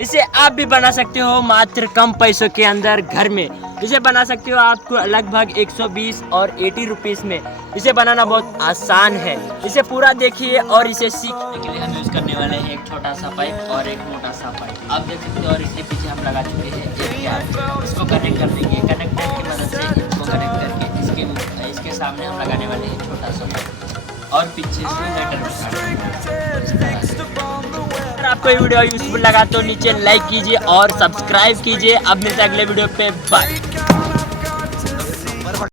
इसे आप भी बना सकते हो मात्र कम पैसों के अंदर घर में। इसे बना सकते हो आपको लगभग 120 और 80 रुपीस में। इसे बनाना बहुत आसान है। इसे पूरा देखिए और इसे सीखने के लिए हम यूज़ करने वाले हैं एक छोटा सा पाइप और एक मोटा सा पाइप। आप देख सकते हो और इसके पीछे हम लगा चुके हैं एक गैप। इसको कनेक्ट कर देंगे। कनेक्टर की मदद से इसको कनेक्ट करके इसके सामने हम लगाने वाले हैं छोटा सा पाइप और पीछे से अगर आपको ये वीडियो यूजफुल लगा तो नीचे लाइक कीजिए और सब्सक्राइब कीजिए। अब मिलते हैं अगले वीडियो पे, बाय।